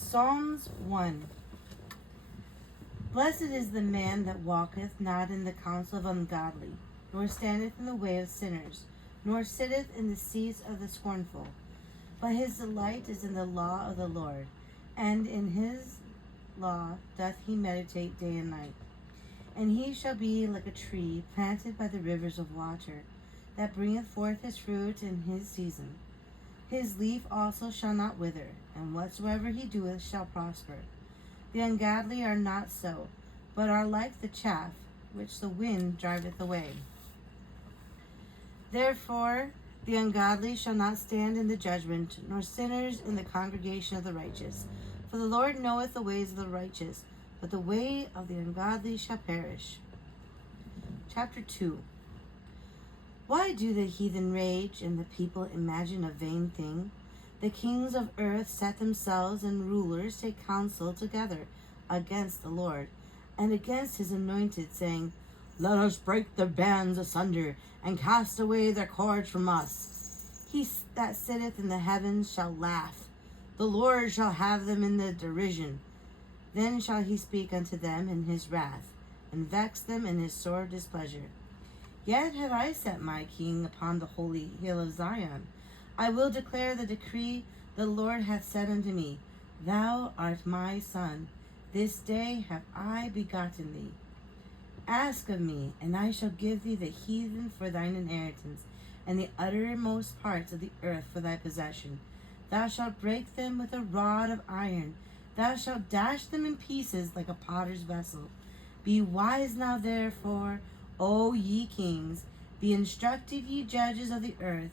Psalms 1. Blessed is the man that walketh not in the counsel of ungodly, nor standeth in the way of sinners, nor sitteth in the seats of the scornful. But his delight is in the law of the Lord, and in his law doth he meditate day and night. And he shall be like a tree planted by the rivers of water, that bringeth forth his fruit in his season. His leaf also shall not wither, and whatsoever he doeth shall prosper. The ungodly are not so, but are like the chaff which the wind driveth away. Therefore the ungodly shall not stand in the judgment, nor sinners in the congregation of the righteous. For the Lord knoweth the ways of the righteous, but the way of the ungodly shall perish. Chapter 2. Why do the heathen rage, and the people imagine a vain thing? The kings of earth set themselves, and rulers take counsel together against the Lord, and against his anointed, saying, Let us break their bands asunder, and cast away their cords from us. He that sitteth in the heavens shall laugh. The Lord shall have them in the derision. Then shall he speak unto them in his wrath, and vex them in his sore displeasure. Yet have I set my king upon the holy hill of Zion. I will declare the decree the Lord hath said unto me, Thou art my son, this day have I begotten thee. Ask of me, and I shall give thee the heathen for thine inheritance, and the uttermost parts of the earth for thy possession. Thou shalt break them with a rod of iron, thou shalt dash them in pieces like a potter's vessel. Be wise now therefore, O ye kings, be instructed ye judges of the earth.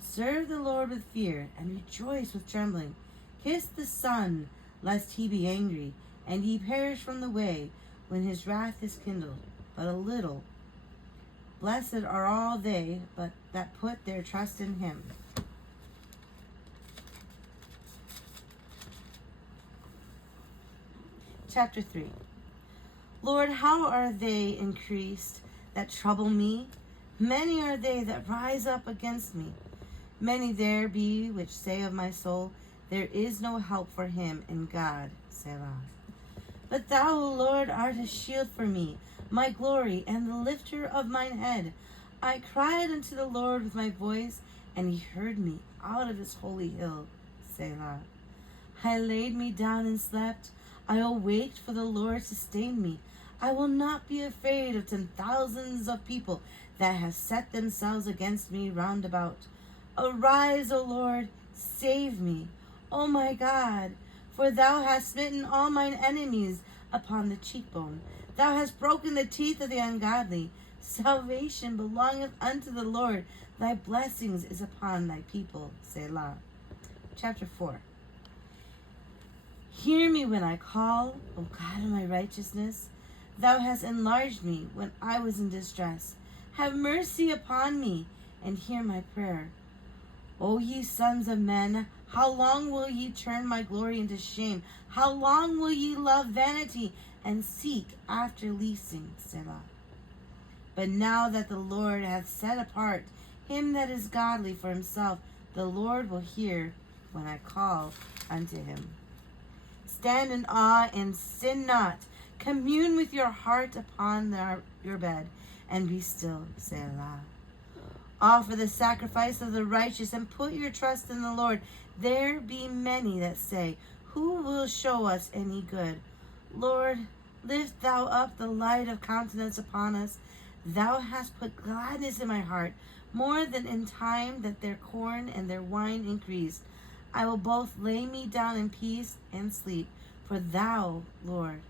Serve the Lord with fear, and rejoice with trembling. Kiss the Son, lest he be angry, and ye perish from the way, when his wrath is kindled but a little. Blessed are all they that put their trust in him. Chapter 3. Lord, how are they increased that trouble me? Many are they that rise up against me. Many there be which say of my soul, There is no help for him in God, Selah. But thou, O Lord, art a shield for me, my glory, and the lifter of mine head. I cried unto the Lord with my voice, and he heard me out of his holy hill, Selah. I laid me down and slept. I awaked, for the Lord sustained me. I will not be afraid of 10,000s of people that have set themselves against me round about. Arise, O Lord, save me, O my God, for thou hast smitten all mine enemies upon the cheekbone. Thou hast broken the teeth of the ungodly. Salvation belongeth unto the Lord. Thy blessings is upon thy people. Selah. Chapter 4. Hear me when I call, O God of my righteousness. Thou hast enlarged me when I was in distress. Have mercy upon me, and hear my prayer. O ye sons of men, how long will ye turn my glory into shame? How long will ye love vanity, and seek after leasing? Selah. But now that the Lord hath set apart him that is godly for himself, the Lord will hear when I call unto him. Stand in awe and sin not. Commune with your heart upon your bed, and be still. Selah. Offer the sacrifice of the righteous, and put your trust in the Lord. There be many that say, Who will show us any good? Lord, lift thou up the light of countenance upon us. Thou hast put gladness in my heart, more than in time that their corn and their wine increased. I will both lay me down in peace and sleep, for thou, Lord,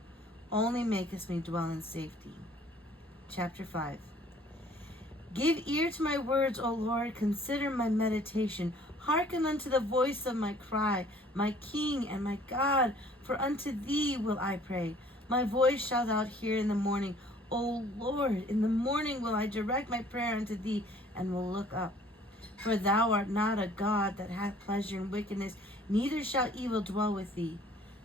only makest me dwell in safety. Chapter 5. Give ear to my words, O Lord, consider my meditation. Hearken unto the voice of my cry, my King and my God, for unto thee will I pray. My voice shalt thou hear in the morning. O Lord, in the morning will I direct my prayer unto thee, and will look up. For thou art not a God that hath pleasure in wickedness, neither shall evil dwell with thee.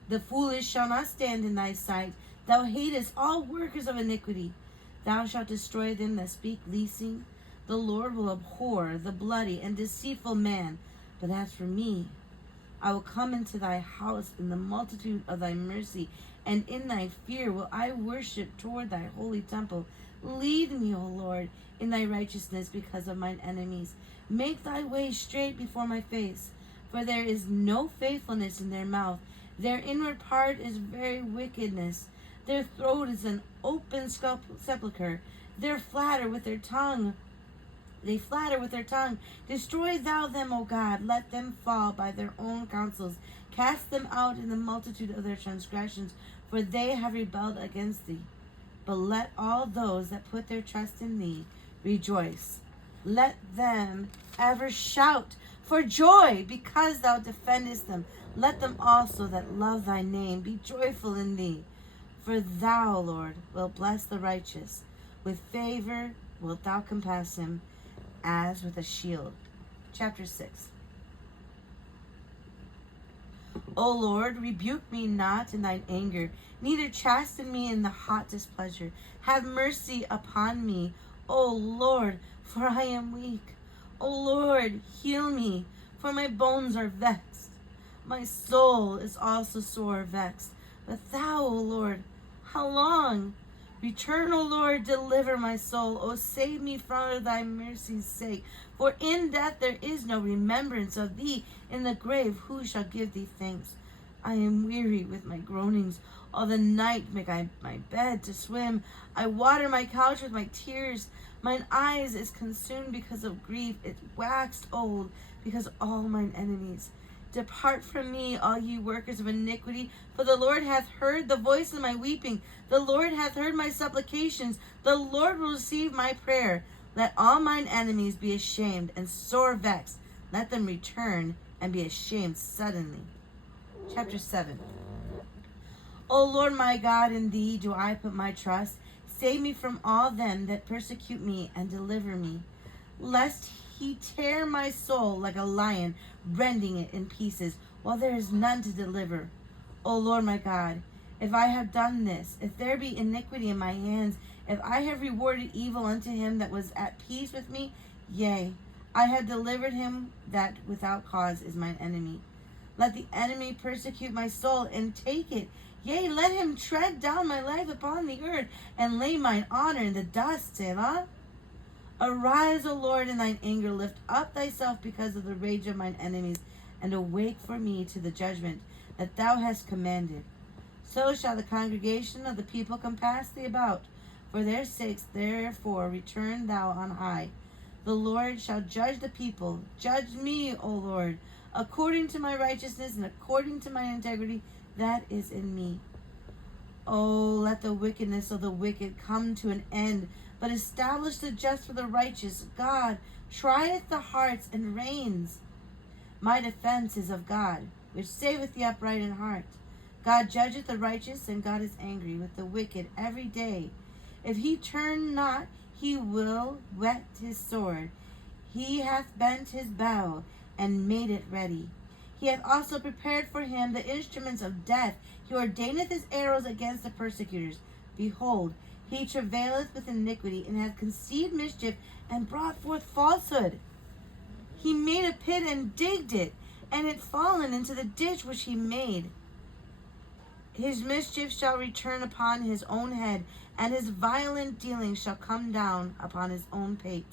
The foolish shall not stand in thy sight. Thou hatest all workers of iniquity. Thou shalt destroy them that speak leasing. The Lord will abhor the bloody and deceitful man. But as for me, I will come into thy house in the multitude of thy mercy, and in thy fear will I worship toward thy holy temple. Lead me, O Lord, in thy righteousness because of mine enemies. Make thy way straight before my face. For there is no faithfulness in their mouth. Their inward part is very wickedness. Their throat is an open sepulchre. They flatter with their tongue. Destroy thou them, O God. Let them fall by their own counsels. Cast them out in the multitude of their transgressions, for they have rebelled against thee. But let all those that put their trust in thee rejoice. Let them ever shout for joy because thou defendest them. Let them also that love thy name be joyful in thee. For thou, Lord, wilt bless the righteous. With favor wilt thou compass him as with a shield. Chapter 6. O Lord, rebuke me not in thine anger, neither chasten me in the hot displeasure. Have mercy upon me, O Lord, for I am weak. O Lord, heal me, for my bones are vexed. My soul is also sore vexed. But thou, O Lord, how long? Return, O Lord, deliver my soul. O save me for thy mercy's sake. For in death there is no remembrance of thee. In the grave who shall give thee thanks? I am weary with my groanings. All the night make I my bed to swim. I water my couch with my tears. Mine eyes is consumed because of grief. It waxed old because of all mine enemies. Depart from me, all ye workers of iniquity, for the Lord hath heard the voice of my weeping. The Lord hath heard my supplications. The Lord will receive my prayer. Let all mine enemies be ashamed and sore vexed. Let them return and be ashamed suddenly. Chapter 7. O Lord my God, in thee do I put my trust. Save me from all them that persecute me and deliver me. Lest he tear my soul like a lion, rending it in pieces, while there is none to deliver. O Lord my God, if I have done this, if there be iniquity in my hands, if I have rewarded evil unto him that was at peace with me, yea, I have delivered him that without cause is mine enemy. Let the enemy persecute my soul and take it. Yea, let him tread down my life upon the earth and lay mine honor in the dust. Selah. Arise, O Lord, in thine anger. Lift up thyself because of the rage of mine enemies, and awake for me to the judgment that thou hast commanded. So shall the congregation of the people compass thee about. For their sakes, therefore, return thou on high. The Lord shall judge the people. Judge me, O Lord, according to my righteousness and according to my integrity that is in me. Oh, let the wickedness of the wicked come to an end, but establish the just for the righteous. God trieth the hearts and reigns. My defense is of God, which saveth the upright in heart. God judgeth the righteous, and God is angry with the wicked every day. If he turn not, he will whet his sword. He hath bent his bow and made it ready. He hath also prepared for him the instruments of death. He ordaineth his arrows against the persecutors. Behold, he travaileth with iniquity, and hath conceived mischief, and brought forth falsehood. He made a pit and digged it, and it fallen into the ditch which he made. His mischief shall return upon his own head, and his violent dealings shall come down upon his own pate.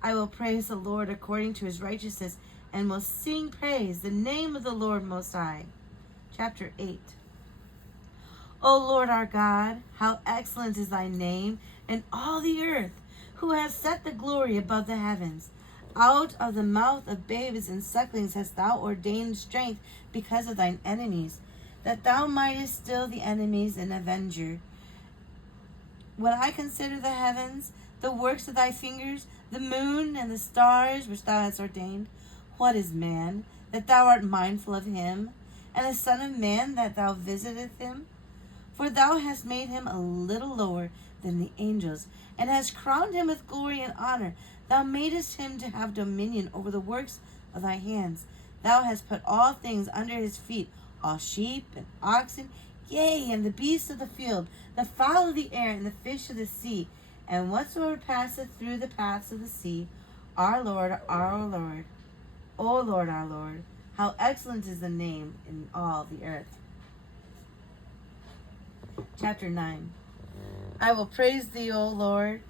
I will praise the Lord according to his righteousness, and will sing praise the name of the Lord Most High. Chapter 8. O Lord our God, how excellent is thy name in all the earth, who hast set the glory above the heavens. Out of the mouth of babes and sucklings hast thou ordained strength because of thine enemies, that thou mightest still the enemies and avenger. When I consider the heavens, the works of thy fingers, the moon and the stars which thou hast ordained, what is man, that thou art mindful of him, and the son of man, that thou visiteth him? For thou hast made him a little lower than the angels, and hast crowned him with glory and honor. Thou madest him to have dominion over the works of thy hands. Thou hast put all things under his feet, all sheep and oxen, yea, and the beasts of the field, the fowl of the air, and the fish of the sea, and whatsoever passeth through the paths of the sea. Our Lord, O Lord, our Lord, How excellent is the name in all the earth. Chapter 9. I will praise thee, O Lord,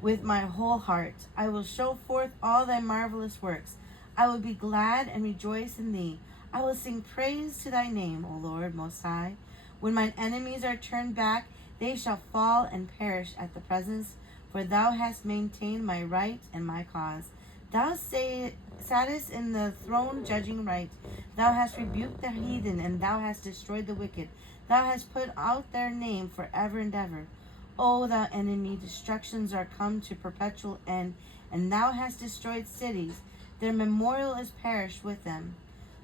with my whole heart. I will show forth all thy marvelous works. I will be glad and rejoice in thee. I will sing praise to thy name, O Lord Most High. When mine enemies are turned back, they shall fall and perish at the presence, for thou hast maintained my right and my cause. Thou sattest in the throne judging right. Thou hast rebuked the heathen, and thou hast destroyed the wicked. Thou hast put out their name forever and ever. O thou enemy, destructions are come to perpetual end, and thou hast destroyed cities. Their memorial is perished with them.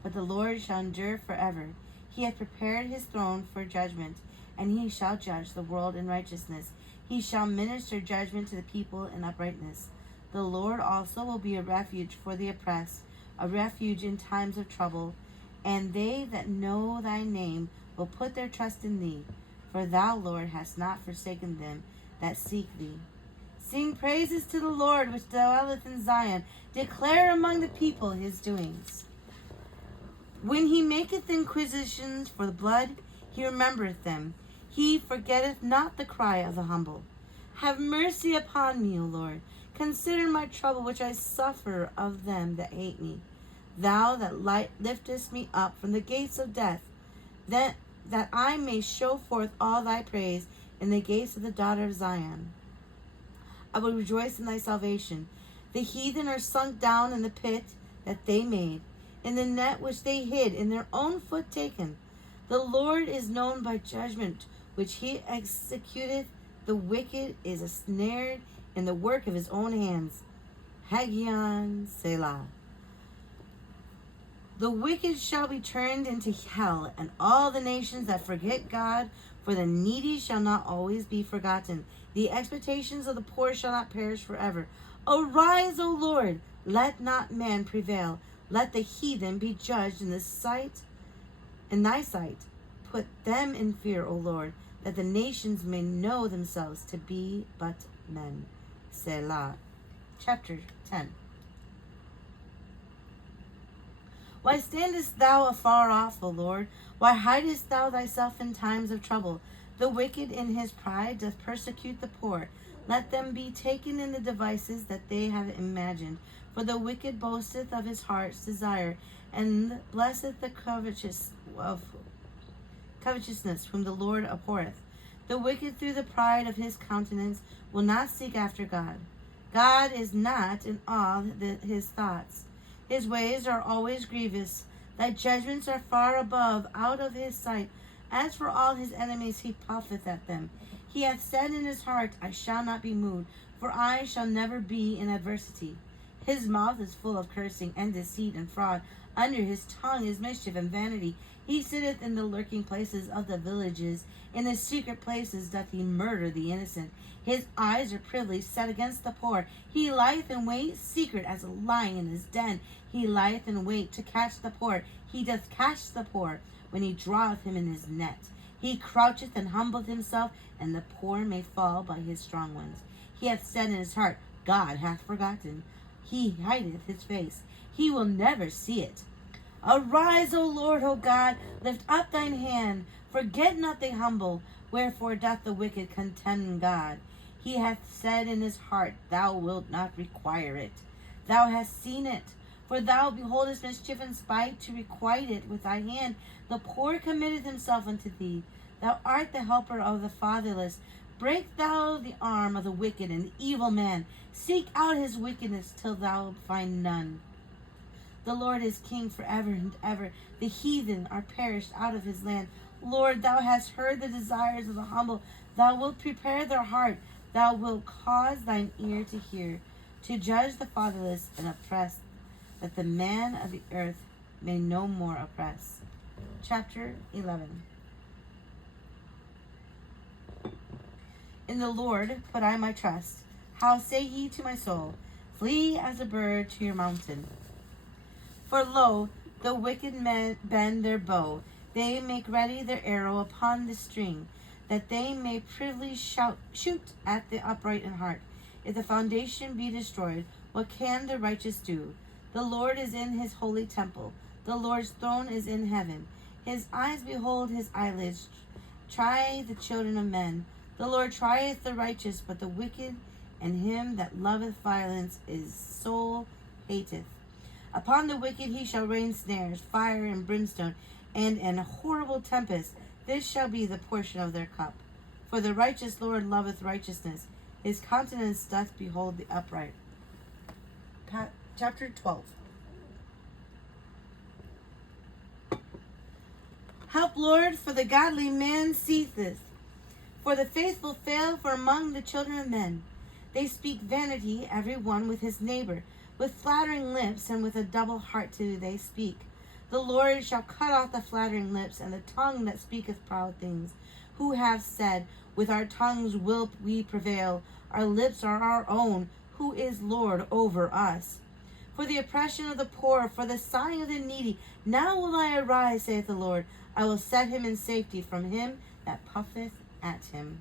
But the Lord shall endure forever. He hath prepared his throne for judgment, and he shall judge the world in righteousness. He shall minister judgment to the people in uprightness. The Lord also will be a refuge for the oppressed, a refuge in times of trouble. And they that know thy name will put their trust in thee. For thou, Lord, hast not forsaken them that seek thee. Sing praises to the Lord, which dwelleth in Zion. Declare among the people his doings. When he maketh inquisitions for the blood, he remembereth them. He forgetteth not the cry of the humble. Have mercy upon me, O Lord. Consider my trouble which I suffer of them that hate me. Thou that liftest me up from the gates of death, that I may show forth all thy praise in the gates of the daughter of Zion. I will rejoice in thy salvation. The heathen are sunk down in the pit that they made, in the net which they hid, in their own foot taken. The Lord is known by judgment, which he executeth. The wicked is ensnared in the work of his own hands. Hagion Selah. The wicked shall be turned into hell, and all the nations that forget God, for the needy shall not always be forgotten. The expectations of the poor shall not perish forever. Arise, O Lord, let not man prevail. Let the heathen be judged in thy sight. Put them in fear, O Lord, that the nations may know themselves to be but men. Selah. Chapter 10. Why standest thou afar off, O Lord? Why hidest thou thyself in times of trouble? The wicked in his pride doth persecute the poor. Let them be taken in the devices that they have imagined. For the wicked boasteth of his heart's desire, and blesseth the covetousness whom the Lord abhorreth. The wicked through the pride of his countenance will not seek after God. God is not in all his thoughts. His ways are always grievous. Thy judgments are far above, out of his sight. As for all his enemies, he puffeth at them. He hath said in his heart, I shall not be moved, for I shall never be in adversity. His mouth is full of cursing and deceit and fraud. Under his tongue is mischief and vanity. He sitteth in the lurking places of the villages. In the secret places doth he murder the innocent. His eyes are privily set against the poor. He lieth in wait secret as a lion in his den. He lieth in wait to catch the poor. He doth catch the poor when he draweth him in his net. He croucheth and humbleth himself, and the poor may fall by his strong ones. He hath said in his heart, God hath forgotten. He hideth his face. He will never see it. Arise, O Lord, O God, lift up thine hand. Forget not the humble. Wherefore doth the wicked contemn God? He hath said in his heart, Thou wilt not require it. Thou hast seen it. For thou beholdest mischief and spite to requite it with thy hand. The poor committeth himself unto thee. Thou art the helper of the fatherless. Break thou the arm of the wicked and evil man. Seek out his wickedness till thou find none. The Lord is king forever and ever. The heathen are perished out of his land. Lord, thou hast heard the desires of the humble. Thou wilt prepare their heart. Thou wilt cause thine ear to hear, to judge the fatherless and oppressed, that the man of the earth may no more oppress. Chapter 11. In the Lord put I my trust. How say ye to my soul, Flee as a bird to your mountain? For lo, the wicked men bend their bow. They make ready their arrow upon the string, that they may privily shoot at the upright in heart. If the foundation be destroyed, what can the righteous do? The Lord is in his holy temple. The Lord's throne is in heaven. His eyes behold his eyelids. Try the children of men. The Lord trieth the righteous, but the wicked and him that loveth violence his soul hateth. Upon the wicked he shall rain snares, fire and brimstone, and an horrible tempest. This shall be the portion of their cup. For the righteous Lord loveth righteousness. His countenance doth behold the upright. Chapter 12. Help, Lord, for the godly man ceaseth. For the faithful fail for among the children of men. They speak vanity, every one with his neighbor. With flattering lips and with a double heart do they speak. The Lord shall cut off the flattering lips and the tongue that speaketh proud things. Who have said, with our tongues will we prevail. Our lips are our own. Who is Lord over us? For the oppression of the poor, for the sighing of the needy. Now will I arise, saith the Lord. I will set him in safety from him that puffeth at him.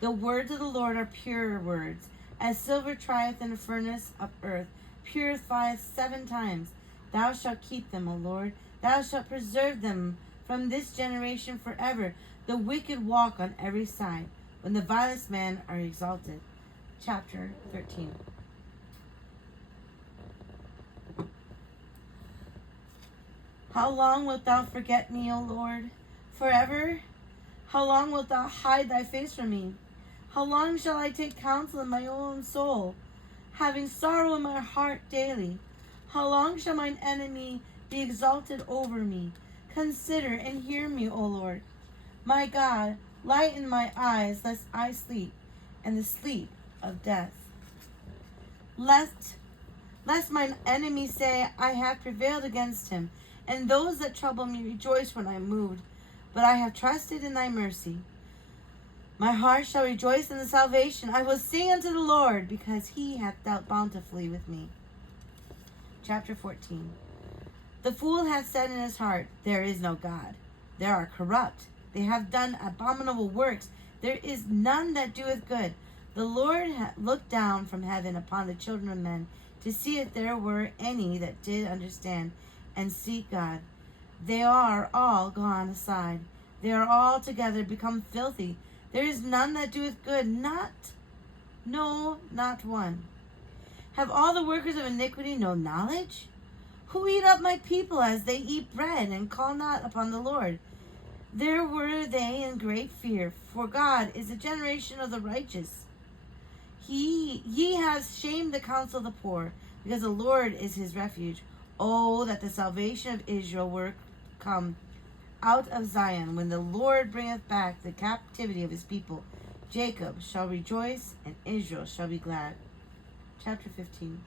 The words of the Lord are pure words, as silver trieth in a furnace of earth, purifieth 7 times. Thou shalt keep them, O Lord. Thou shalt preserve them from this generation forever. The wicked walk on every side, when the vilest men are exalted. Chapter 13. How long wilt thou forget me, O Lord? Forever? How long wilt thou hide thy face from me? How long shall I take counsel in my own soul, having sorrow in my heart daily? How long shall mine enemy be exalted over me? Consider and hear me, O Lord. My God, lighten my eyes, lest I sleep, and the sleep of death. Lest mine enemies say, I have prevailed against him, and those that trouble me rejoice when I am moved. But I have trusted in thy mercy. My heart shall rejoice in the salvation. I will sing unto the Lord, because he hath dealt bountifully with me. Chapter 14. The fool hath said in his heart, there is no God. They are corrupt. They have done abominable works. There is none that doeth good. The Lord looked down from heaven upon the children of men, to see if there were any that did understand and seek God. They are all gone aside. They are all together become filthy. There is none that doeth good, not one. Have all the workers of iniquity no knowledge? Who eat up my people as they eat bread, and call not upon the Lord? There were they in great fear, for God is the generation of the righteous. Ye have shamed the counsel of the poor, because the Lord is his refuge. Oh, that the salvation of Israel were come out of Zion, when the Lord bringeth back the captivity of his people. Jacob shall rejoice, and Israel shall be glad. Chapter 15.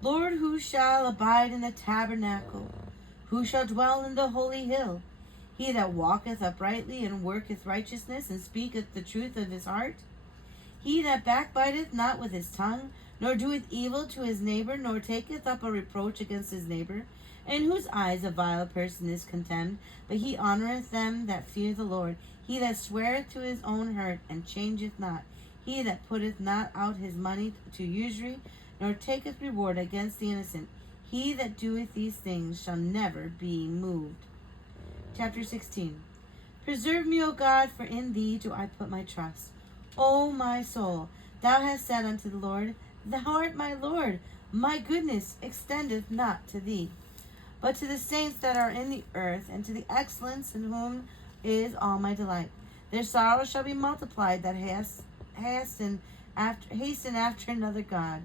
Lord, who shall abide in the tabernacle? Who shall dwell in the holy hill? He that walketh uprightly and worketh righteousness, and speaketh the truth of his heart. He that backbiteth not with his tongue, nor doeth evil to his neighbor, nor taketh up a reproach against his neighbor, in whose eyes a vile person is contemned, but he honoureth them that fear the Lord. He that sweareth to his own hurt, and changeth not. He that putteth not out his money to usury, nor taketh reward against the innocent. He that doeth these things shall never be moved. Chapter 16. Preserve me, O God, for in thee do I put my trust. O my soul, thou hast said unto the Lord, thou art my Lord. My goodness extendeth not to thee, but to the saints that are in the earth, and to the excellence in whom is all my delight. Their sorrow shall be multiplied that hasten after another God.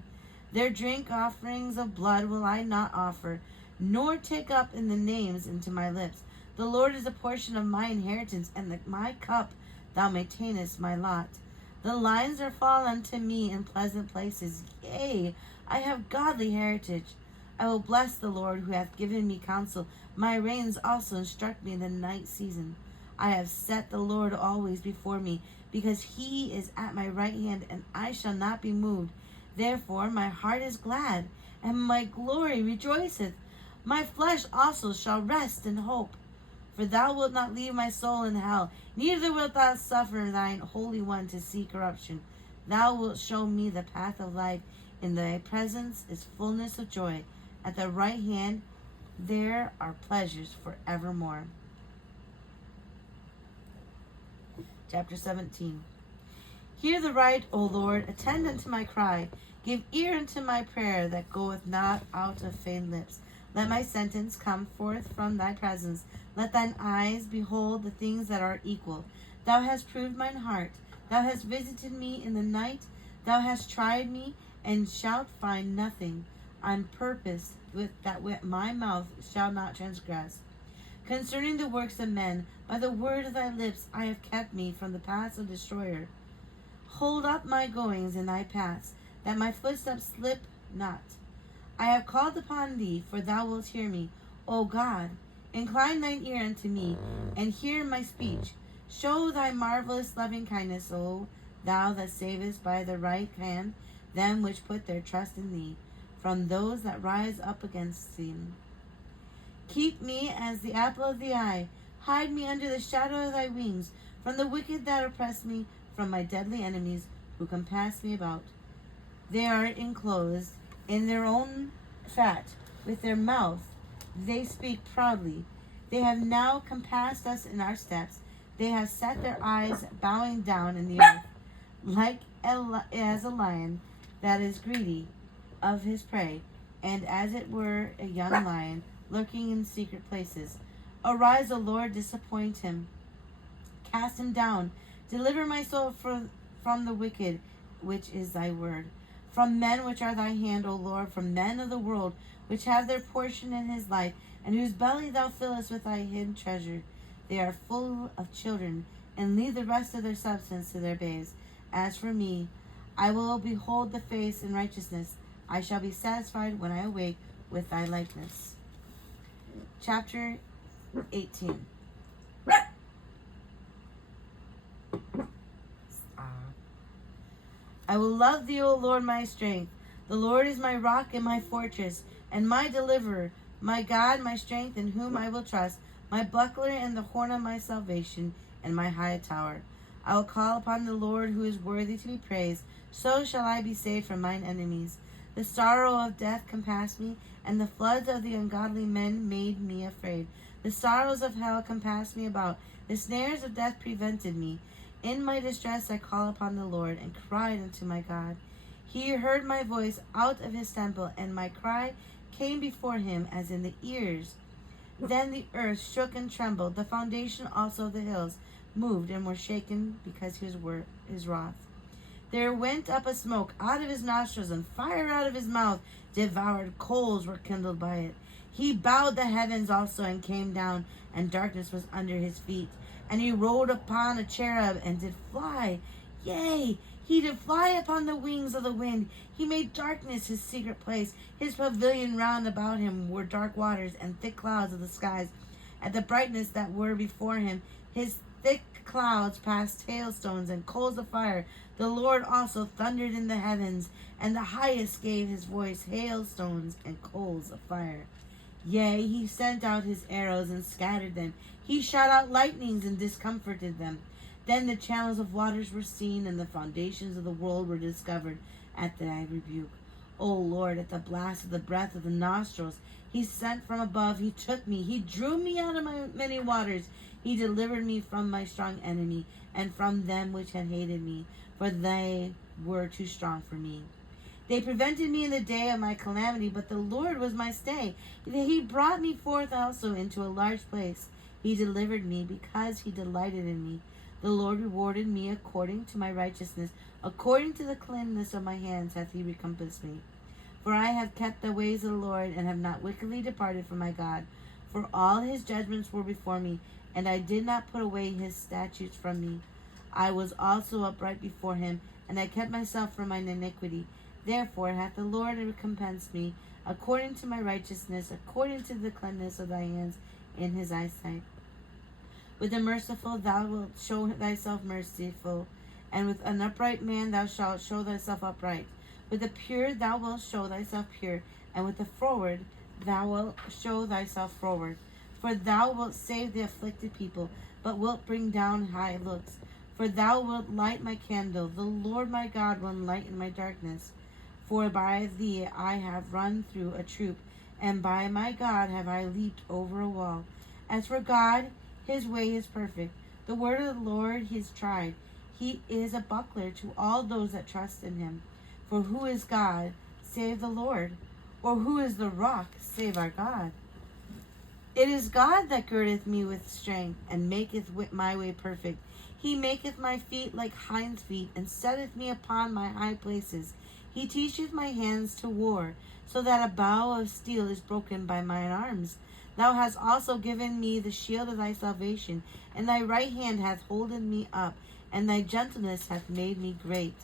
Their drink offerings of blood will I not offer, nor take up in the names into my lips. The Lord is a portion of my inheritance, and my cup. Thou maintainest my lot. The lines are fallen unto me in pleasant places. Yea, I have godly heritage. I will bless the Lord who hath given me counsel. My reins also instruct me in the night season. I have set the Lord always before me, because he is at my right hand, and I shall not be moved. Therefore my heart is glad, and my glory rejoiceth. My flesh also shall rest in hope. For thou wilt not leave my soul in hell, neither wilt thou suffer thine Holy One to see corruption. Thou wilt show me the path of life. In thy presence is fullness of joy. At thy right hand there are pleasures forevermore. Chapter 17. Hear the right, O Lord, attend unto my cry. Give ear unto my prayer that goeth not out of feigned lips. Let my sentence come forth from thy presence. Let thine eyes behold the things that are equal. Thou hast proved mine heart. Thou hast visited me in the night. Thou hast tried me, and shalt find nothing. I'm purposed with my mouth shall not transgress. Concerning the works of men, by the word of thy lips I have kept me from the paths of destroyer. Hold up my goings in thy paths, that my footsteps slip not. I have called upon thee, for thou wilt hear me. O God, incline thine ear unto me, and hear my speech. Show thy marvelous loving kindness, O thou that savest by the right hand them which put their trust in thee, from those that rise up against thee. Keep me as the apple of the eye. Hide me under the shadow of thy wings, from the wicked that oppress me, from my deadly enemies who compass me about. They are enclosed in their own fat. With their mouth they speak proudly. They have now compassed us in our steps. They have set their eyes bowing down in the earth, like as a lion that is greedy of his prey, and as it were a young lion lurking in secret places. Arise, O Lord, disappoint him. Cast him down. Deliver my soul from the wicked, which is thy word. From men which are thy hand, O Lord, from men of the world, which have their portion in his life, and whose belly thou fillest with thy hidden treasure. They are full of children, and leave the rest of their substance to their babes. As for me, I will behold the face in righteousness. I shall be satisfied when I awake with thy likeness. Chapter 18. I will love thee, O Lord, my strength. The Lord is my rock and my fortress, and my deliverer, my God, my strength, in whom I will trust, my buckler and the horn of my salvation, and my high tower. I will call upon the Lord, who is worthy to be praised. So shall I be saved from mine enemies. The sorrow of death compassed me, and the floods of the ungodly men made me afraid. The sorrows of hell compassed me about. The snares of death prevented me. In my distress I called upon the Lord, and cried unto my God. He heard my voice out of his temple, and my cry came before him as in the ears. Then the earth shook and trembled. The foundation also of the hills moved and were shaken because his wrath. There went up a smoke out of his nostrils, and fire out of his mouth devoured. Coals were kindled by it. He bowed the heavens also, and came down, and darkness was under his feet. And he rode upon a cherub, and did fly. Yea, he did fly upon the wings of the wind. He made darkness his secret place. His pavilion round about him were dark waters, and thick clouds of the skies. At the brightness that were before him, his thick clouds passed hailstones and coals of fire. The Lord also thundered in the heavens, and the highest gave his voice, hailstones and coals of fire. Yea, he sent out his arrows and scattered them. He shot out lightnings and discomforted them. Then the channels of waters were seen, and the foundations of the world were discovered at thy rebuke. O Lord, at the blast of the breath of the nostrils, he sent from above. He took me. He drew me out of my many waters. He delivered me from my strong enemy, and from them which had hated me, for they were too strong for me. They prevented me in the day of my calamity, but the Lord was my stay. He brought me forth also into a large place. He delivered me because he delighted in me. The Lord rewarded me according to my righteousness. According to the cleanness of my hands hath he recompensed me. For I have kept the ways of the Lord, and have not wickedly departed from my God. For all his judgments were before me, and I did not put away his statutes from me. I was also upright before him, and I kept myself from mine iniquity. Therefore hath the Lord recompensed me according to my righteousness, according to the cleanness of thy hands in his eyesight. With the merciful thou wilt show thyself merciful, and with an upright man thou shalt show thyself upright. With the pure thou wilt show thyself pure, and with the froward thou wilt show thyself froward. For thou wilt save the afflicted people, but wilt bring down high looks. For thou wilt light my candle. The Lord my God will enlighten my darkness. For by thee I have run through a troop, and by my God have I leaped over a wall. As for God, his way is perfect. The word of the Lord is tried. He is a buckler to all those that trust in him. For who is God, save the Lord? Or who is the rock, save our God? It is God that girdeth me with strength, and maketh my way perfect. He maketh my feet like hinds' feet, and setteth me upon my high places. He teacheth my hands to war, so that a bow of steel is broken by mine arms. Thou hast also given me the shield of thy salvation, and thy right hand hath holden me up, and thy gentleness hath made me great.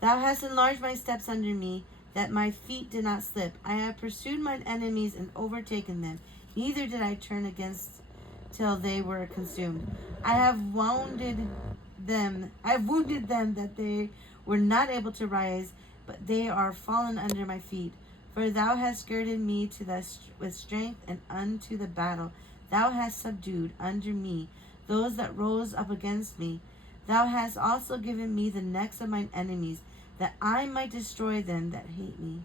Thou hast enlarged my steps under me, that my feet did not slip. I have pursued mine enemies and overtaken them. Neither did I turn against till they were consumed. I have wounded them that they were not able to rise, but they are fallen under my feet. For thou hast girded me with strength, and unto the battle thou hast subdued under me those that rose up against me. Thou hast also given me the necks of mine enemies, that I might destroy them that hate me.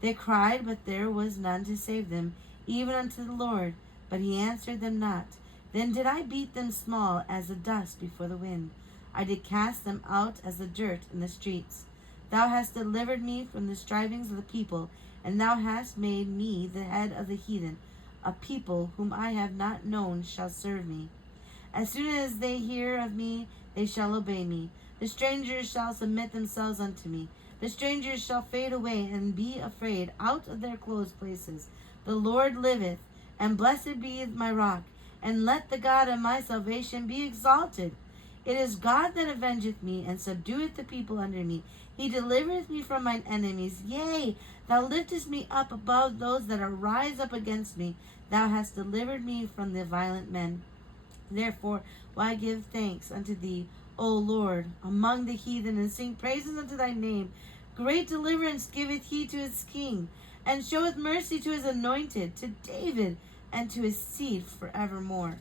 They cried, but there was none to save them, even unto the Lord, but he answered them not. Then did I beat them small as the dust before the wind. I did cast them out as the dirt in the streets. Thou hast delivered me from the strivings of the people, and thou hast made me the head of the heathen. A people whom I have not known shall serve me. As soon as they hear of me, they shall obey me. The strangers shall submit themselves unto me. The strangers shall fade away and be afraid out of their closed places. The Lord liveth, and blessed be my rock, and let the God of my salvation be exalted. It is God that avengeth me, and subdueth the people under me. He delivereth me from mine enemies. Yea, thou liftest me up above those that arise up against me. Thou hast delivered me from the violent men. Therefore will I give thanks unto thee, O Lord, among the heathen, and sing praises unto thy name. Great deliverance giveth he to his king, and showeth mercy to his anointed, to David, and to his seed forevermore.